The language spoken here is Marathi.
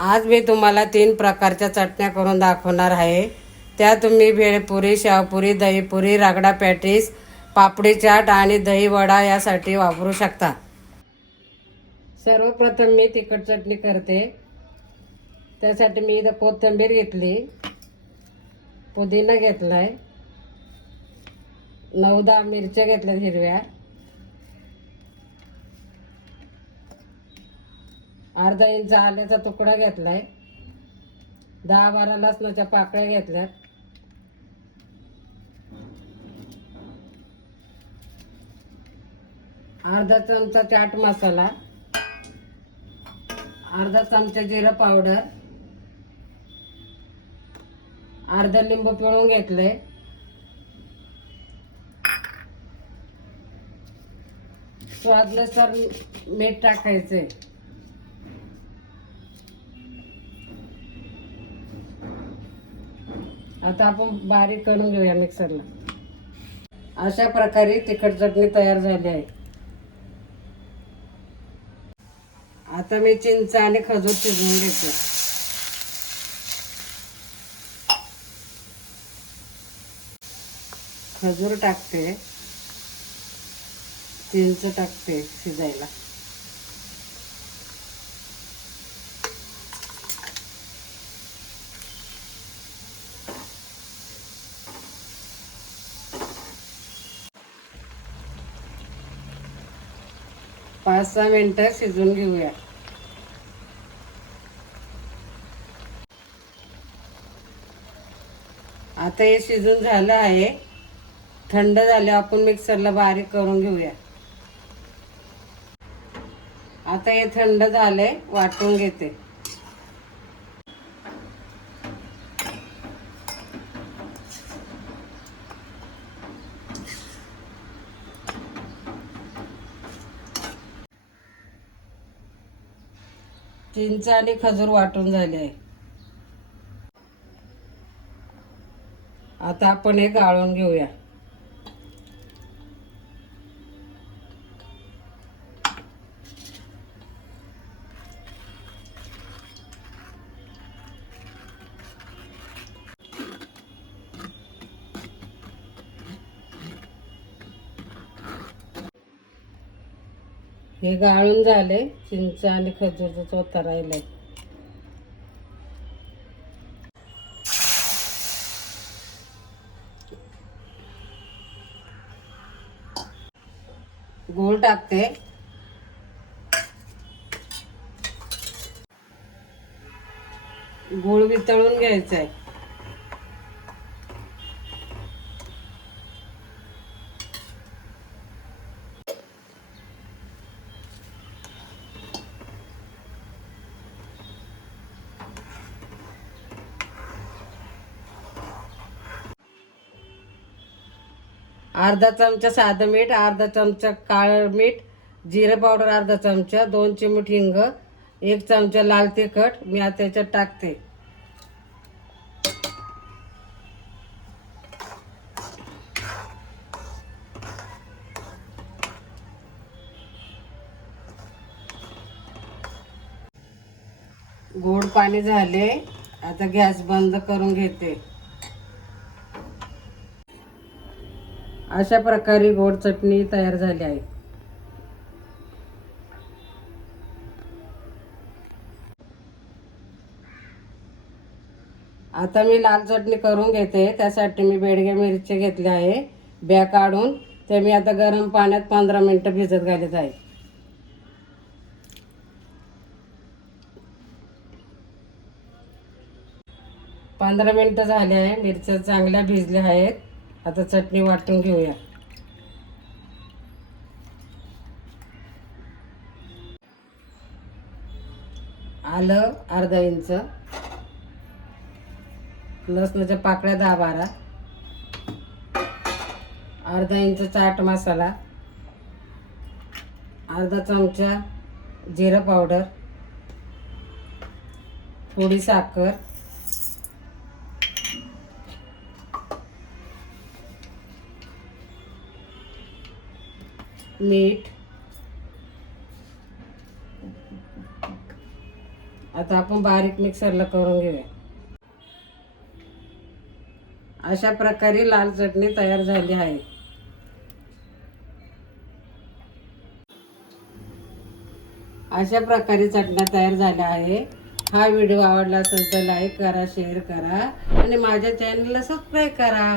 आज मी तुम्हाला तीन प्रकारच्या चटण्या करून दाखवणार आहे. त्या तुम्ही भेळपुरी शावपुरी दहीपुरी रागडा पॅटीस पापडी चाट आणि दही वडा यासाठी वापरू शकता. सर्वप्रथम मी तिखट चटणी करते. त्यासाठी मी इथं कोथिंबीर घेतली. पुदिना आहे नऊ दहा मिरच्या घेतल्या हिरव्या. अर्धा इंच आल्याचा तुकडा घेतलाय. दहा बारा लसणाच्या पाकळ्या घेतल्यात. अर्धा चमचा चाट मसाला. अर्धा चमचा जिरा पावडर. अर्धा लिंबू पिळून घेतलंय. स्वादनुसार मीठ टाकायचंय. आता आपण बारीक करून घेऊया मिक्सरला. अशा प्रकारे तिखट चटणी तयार झाली आहे. आता मी चिंच आणि खजूर शिजवून घेते. खजूर टाकते. चिंच टाकते शिजायला. पाच सहा मिनिटं शिजवून घेऊया. आता हे शिजून झालं आहे. थंड झाले आपण मिक्सरला बारीक करून घेऊया. आता हे थंड झालंय वाटून घेते. चिंच आणि खजूर वाटून झाले आहे. आता आपण हे गाळून घेऊया. हे गाळून झाले. चिंच आणि खजूरचा चोथा राहिलाय. गूळ टाकते. गूळ वितळून घ्यायचा आहे अर्धा चमचा साधं मीठ अर्धा चमचा काळं मीठ जिरं पावडर अर्धा चमचा दोन चिमूट हिंग एक चमचा लाल तिखट. मी आता त्याच्यात टाकते. गोड पाणी झाले. आता गॅस बंद करून घेते. अशा प्रकारे गोड चटणी तयार झाली आहे. आता मी लाल चटणी करून घेते. त्यासाठी मी बेडगे मिरची घेतली आहे. ब्या काढून ते मी आता गरम पाण्यात पंधरा मिनटं भिजत घालत आहे. पंधरा मिनटं झाले आहे. मिरच्या चांगल्या भिजल्या आहेत. आता चटणी वाटून घेऊया. आलं अर्धा इंच. लसणाच्या पाकळ्या दहा बारा. अर्धा इंच चाट मसाला. अर्धा चमचा जिरं पावडर. थोडी साखर. मीठ. आता आता आपण बारीक मिक्सरला करून घेऊया. अशा प्रकारे लाल चटणी तयार झाली आहे. अशा प्रकारे चटण्या तयार झाल्या आहे. हा व्हिडिओ आवडला असेल तर लाईक करा शेअर करा आणि माझ्या चॅनलला सबस्क्राईब करा.